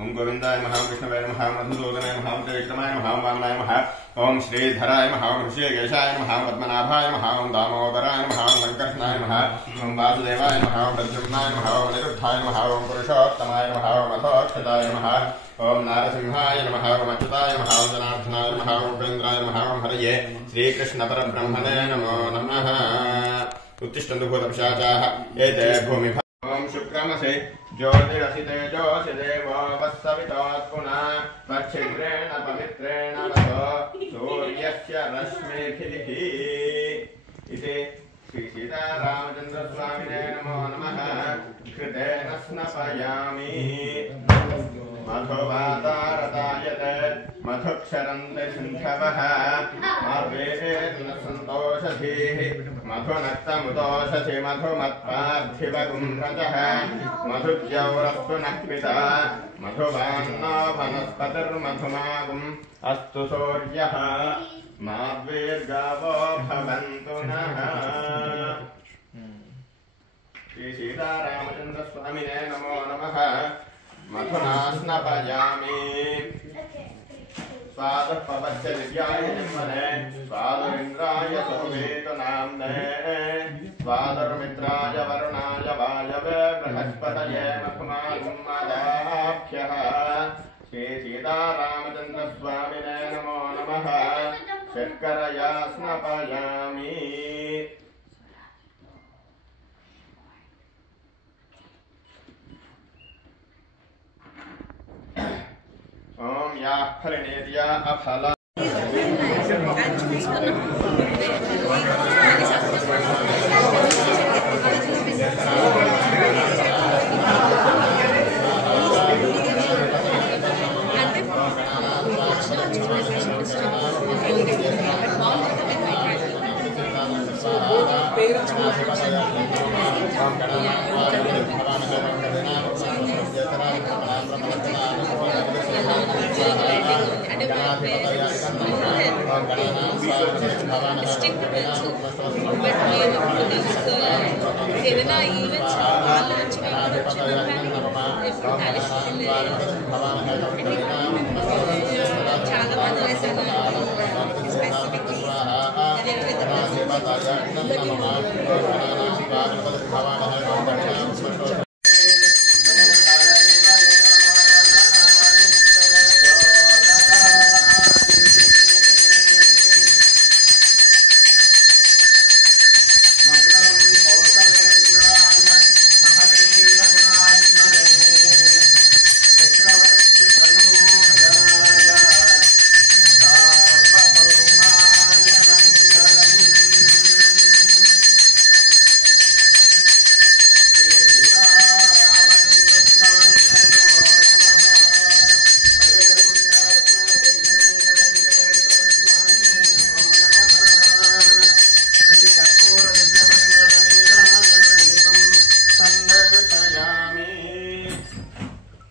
ओम गोविंदाय नमः, विष्णवे नमः, मधुसूदनाय नमः, त्रिविक्रमाय नमः, वामनाय नमः, ओम श्रीधराय नमः, ऋषिकेशाय नमः, पद्मनाभाय नमः, ओम दामोदराय नमः, ओम संकर्षणाय नमः, ओम वासुदेवाय नमः, ओम प्रद्युम्नाय नमः, ओम अनिरुद्धाय नमः, ओम पुरुषोत्तमाय नमः, ओम अथोक्षताय नमः, ओम नारसिंहाय नमः, ओम अच्युताय नमः, ओम जनार्दनाय नमः, ओम उपेन्द्राय नमः, ओम हरये श्रीकृष्ण परब्रह्मणे नमो नमः। उत्तिष्ठन्तु भूतपिशाचाः एते भूमि ओम शुक्रमसे ज्योतिरसितेजोऽसि देवो वत्सवितोत्पुनः तच्छिद्रेण पवित्रेण वसो सूर्यस्य रश्मिभिः इति श्री सीतारामचन्द्रस्वामिने नमो नमः। कृतेन स्नपयामि मधुवातारतायते मधुक्षरन्ते सिन्धवः मार्वेण सन्तोषधीः मधुनक्तमुदोषधि मधुमत्पार्थिवगुम्रजः मधुद्यौरस्तु नः पिता मधुवान्नो वनस्पतिर्मधुमागुम् अस्तु सूर्यः मार्वेर्गावो भवन्तु नः। श्री सीतारामचन्द्रस्वामिने नमो नमः। मधुना स्नपयामि स्वादः पवस्य दिव्याय जन्मने स्वादुरिन्द्राय सुवेतु नाम्ने स्वादुर्मित्राय वरुणाय वायवे बृहस्पतये मधुमागुम् मदाभ्यः। श्री सीतारामचन्द्रस्वामिने नमो नमः। शर्करया स्नपयामि ओम या फलनेर्या अफला ఏదైనా ఈవెంట్స్ వాళ్ళు వచ్చి చాలా మంది వేసాను స్పెసిఫిక్లీ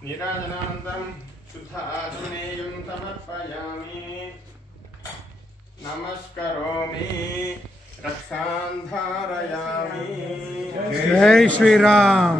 नीराजनानन्तरं शुद्धात्मनेयं समर्पयामि नमस्करोमि रक्षां धारयामि। जय श्री राम।